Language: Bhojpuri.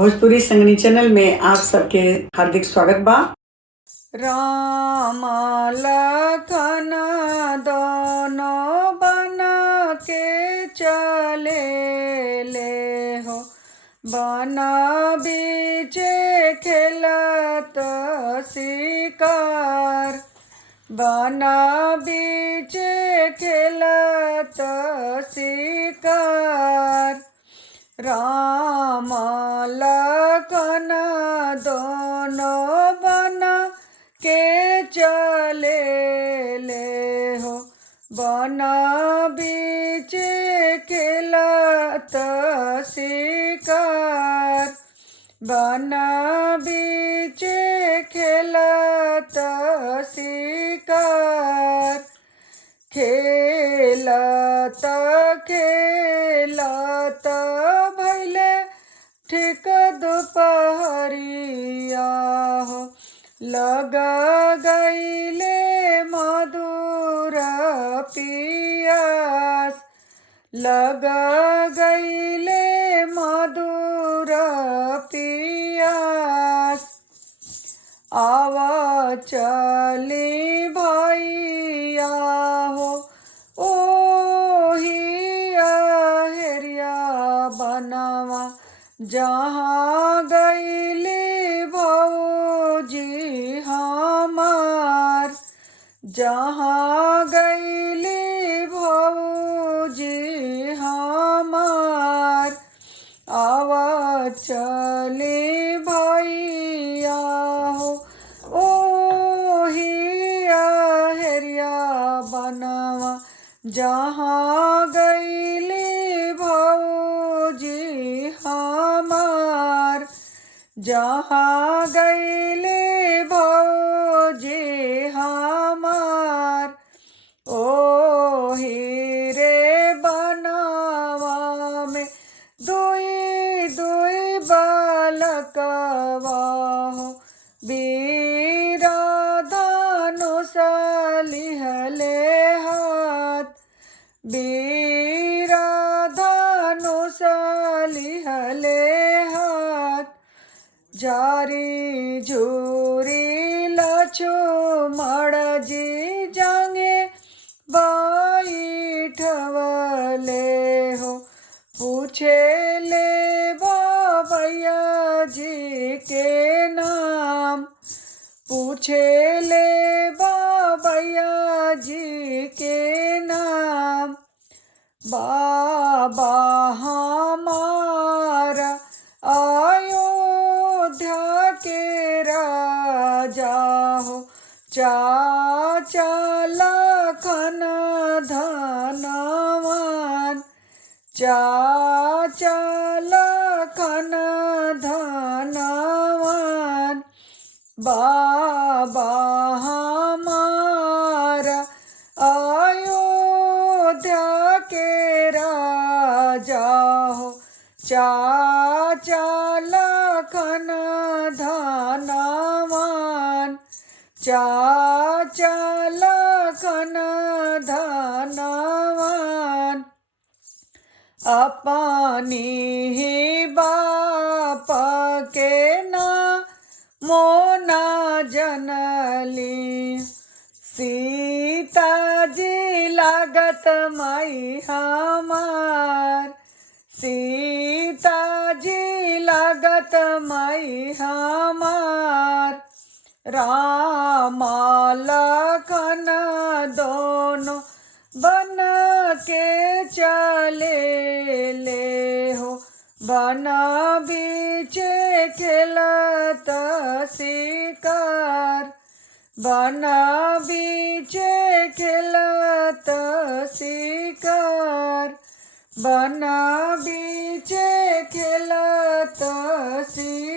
भोजपुरी संगनी चैनल में आप सबके हार्दिक स्वागत बा। राम लखन दोनों बन के चले ले हो, बन बीचे खेलत शिकार, बन बीचे खेलत शिकार। राम लखन दोनों बन के चले ले हो, बन बीचे खेलत शिकार, बन बीचे खेलत शिकार। खेलत खेलत भैले ठीक दोपहरिया हो, लग गईले मधुर पियास, लग गईले मधुर पियास। आवा चली भैया हो, ओही हेरिया बनवा जहाँ गईली भौजी हमार, जहाँ गईली भौजी हमार। आवा चली भैया हो, ओही हेरिया बनवा जहाँ गईली भौजी हमार, जहाँ गईली भौजी हमार। ओही रे बनवा में दुई दुई बालकवा हो, वीरा धनुष लिहले हाथ, वीरा धनुष लिहले हाथ। जारी झूरी लक्ष्मण जी जांगे बैठवले हो, पूछे ले बाबैया जी के नाम, पूछे ले बाबैया जी के नाम। बाबा हमारा अयोध्या के राजा हो, चाचा लखन धनवान, चाचा लखन धनवान। बाबा हमारा अयोध्या के राजा हो, चाचा लखन धनवान, चाचा लखन धनवान। अपनी ही बाप के ना मोना जनली, सीता जी लागत माई हमार, सीता जी लागत माई हमार। राम लखन दोनों बन के चले ले हो, बन बीचे खेलत शिकार, बन बीचे खेलत शिकार, बन बीचे खेलत शिकार।